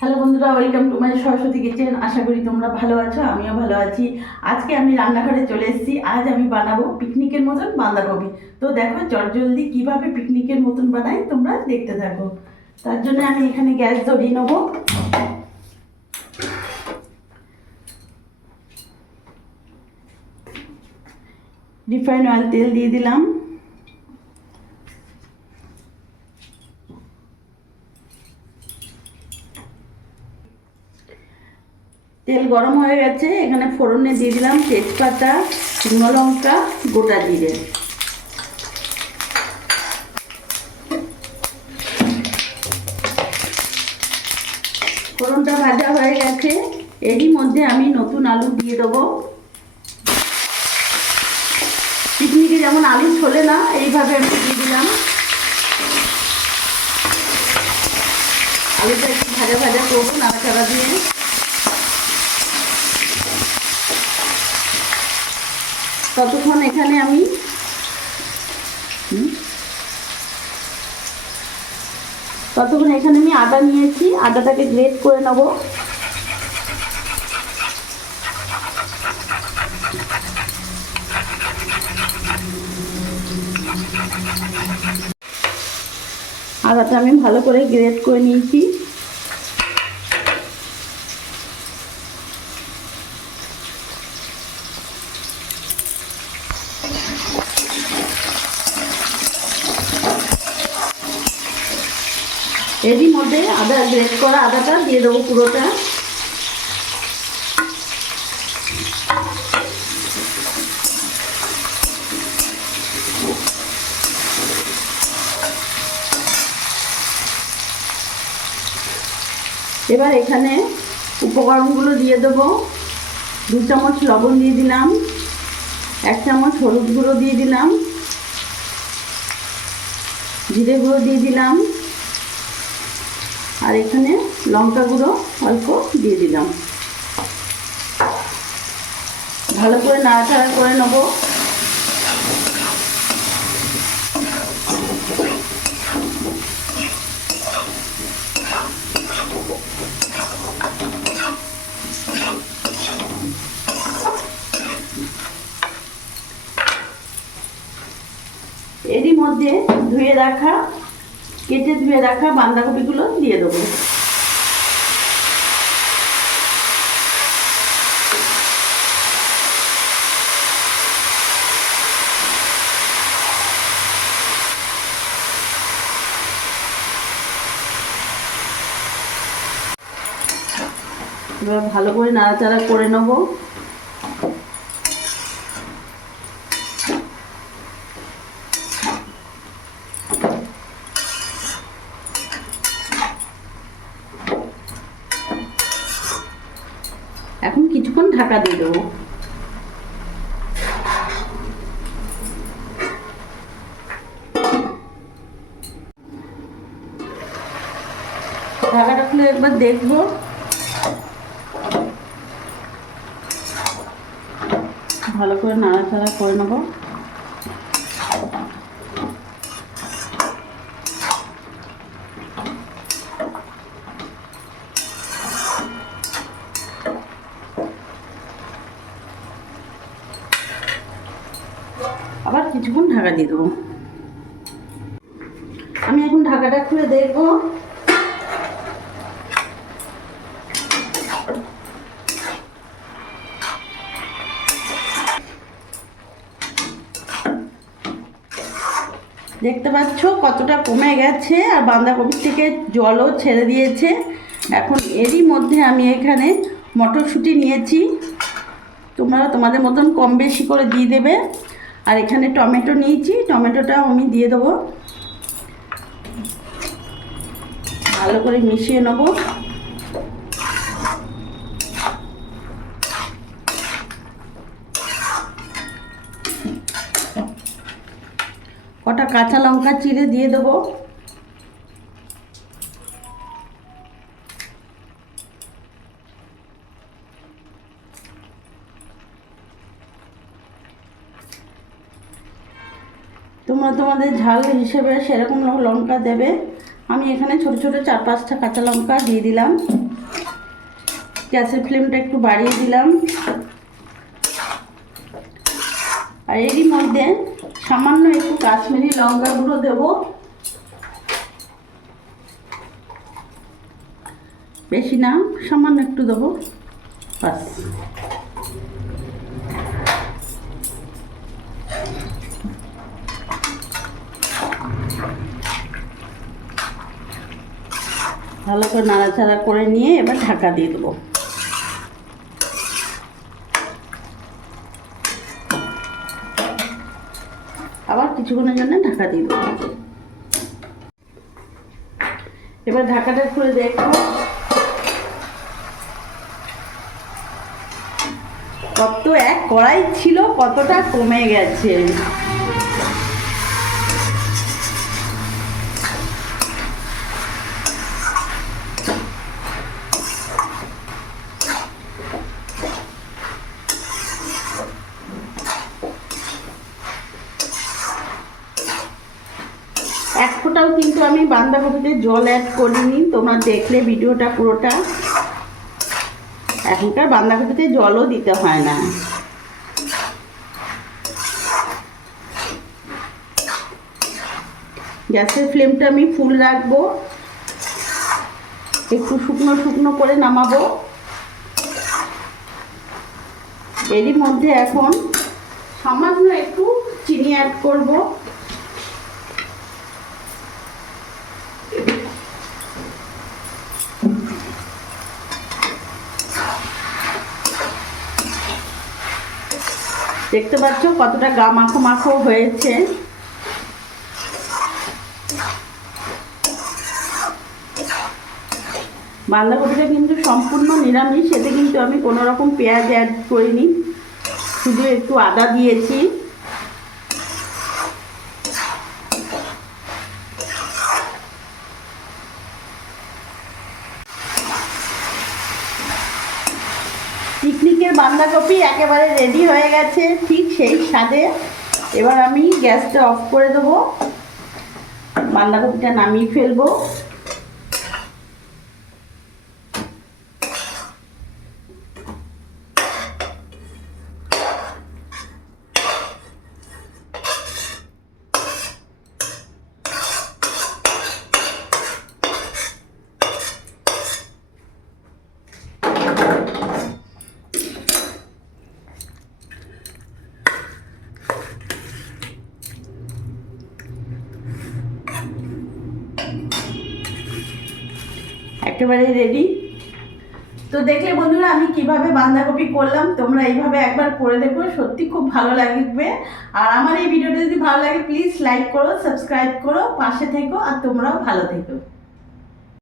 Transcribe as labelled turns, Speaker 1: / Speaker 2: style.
Speaker 1: Hello বন্ধুরা, welcome to my Saraswati kitchen. আশা করি তোমরা ভালো আছো, আমিও ভালো আছি। আজকে আমি রান্নাঘরে চলে এসেছি। আজ আমি বানাবো পিকনিকের মতন বাঁধাকপি। তো দেখো জলদি কীভাবে পিকনিকের মতন বানাই তোমরা দেখতে থাকো। তার জন্য আমি এখানে গ্যাস ধরিয়ে নেব। রিফাইন অয়েল তেল দিয়ে দিলাম। তেল গরম হয়ে গেছে, এখানে ফোড়নে দিয়ে দিলাম তেজপাতা, শুকনো লঙ্কা, গোটা জিরে। ফোড়নটা ভাজা হয়ে গেছে, এরই মধ্যে আমি নতুন আলু দিয়ে দেবো। পিকনিকে যেমন আলু ছোলে না, এইভাবে আমি দিয়ে দিলাম। আলুটা একটু ভাজা ভাজা করব, নাড়াচাড়া দিয়ে। ততক্ষণ এখানে আমি ততক্ষণ এখানে আমি আদা নিয়েছি, আদাটাকে গ্রেট করে নেব। আদাটা আমি ভালো করে গ্রেট করে নিয়েছি। এরই মধ্যে আদা গ্রেট করা আদাটা দিয়ে দেবো পুরোটা। এবার এখানে উপকরণগুলো দিয়ে দেবো। দু চামচ লবণ দিয়ে দিলাম, এক চামচ হলুদ গুঁড়ো দিয়ে দিলাম, জিরে গুঁড়ো দিয়ে দিলাম। আর এখানে লঙ্কা গুঁড়ো অল্প দিয়ে দিলাম। ভালো করে নাড়াচাড়া করে নেব। এরই মধ্যে ধুয়ে রাখা কেটে ধুয়ে রাখা বাঁধাকপিগুলো দিয়ে দেবো। এবার ভালো করে নাড়াচাড়া করে নেব এখন কিছুক্ষণ ঢাকা দিয়ে দেবো ঢাকাটা খুলে একবার দেখব। ভালো করে নাড়াচাড়া করে নেব। আবার কিছুক্ষণ ঢাকা দিয়ে দেবো। আমি এখন ঢাকাটা খুলে দেখব। দেখতে পাচ্ছ কতটা কমে গেছে, আর বাঁধাকপির থেকে জলও ছেড়ে দিয়েছে। এখন এরই মধ্যে আমি এখানে মটরশুঁটি নিয়েছি। তোমরা তোমাদের মতন কম বেশি করে দিয়ে দেবে। আর এখানে টমেটো নিয়েছি টমেটোটা আমি দিয়ে দেবো। ভালো করে মিশিয়ে নেব। কটা কাঁচা লঙ্কা চিড়ে দিয়ে দেবো। তোমরা তোমাদের ঝাল হিসেবে সেরকম লঙ্কা দেবে। আমি এখানে ছোট ছোট চার পাঁচটা কাঁচা লঙ্কা দিয়ে দিলাম। গ্যাসের ফ্লেমটা একটু বাড়িয়ে দিলাম। আর এরই মধ্যে সামান্য একটু কাশ্মীরি লঙ্কা গুঁড়ো দেবো। বেশি না, সামান্য একটু দেবো। বাস। ভালো করে নাড়াচাড়া করে নিয়ে এবার ঢাকা দিয়ে দেবো। আবার কিছুক্ষণের জন্য ঢাকা দিয়ে দেবো। এবার ঢাকাটা খুলে দেখো। কত এক কড়াই ছিল, কতটা কমে গেছে। এক ফোঁটাও কিন্তু আমি বাঁধাকপিতে জল অ্যাড করিনি। তোমরা দেখলে ভিডিওটা পুরোটা। এখনকার বাঁধাকপিতে জলও দিতে হয় না। গ্যাসের ফ্লেমটা আমি ফুল রাখব। একটু শুকনো শুকনো করে নামাবো। এরই মধ্যে এখন সামান্য একটু চিনি অ্যাড করব। দেখতে পাচ্ছ কতটা গা মাখো মাখো হয়েছে। বাঁধাকপিটা কিন্তু সম্পূর্ণ নিরামিষ, এতে কিন্তু আমি কোনো রকম পেঁয়াজ অ্যাড করিনি। শুধু একটু আদা দিয়েছি পিকনিকের বাঁধাকপি একেবারে রেডি হয়ে গেছে, ঠিক সেই স্বাদে। এবার আমি গ্যাসটা অফ করে দেবো। বাঁধাকপিটা নামিয়ে ফেলব। একেবারে রেডি তো দেখলে বন্ধুরা, আমি কীভাবে বাঁধাকপি করলাম, তোমরা এইভাবে একবার করে দেখো, সত্যি খুব ভালো লাগবে। আর আমার এই ভিডিওটা যদি ভালো লাগে প্লিজ লাইক করো সাবস্ক্রাইব করো, পাশে থেকো, আর তোমরাও ভালো থেকো।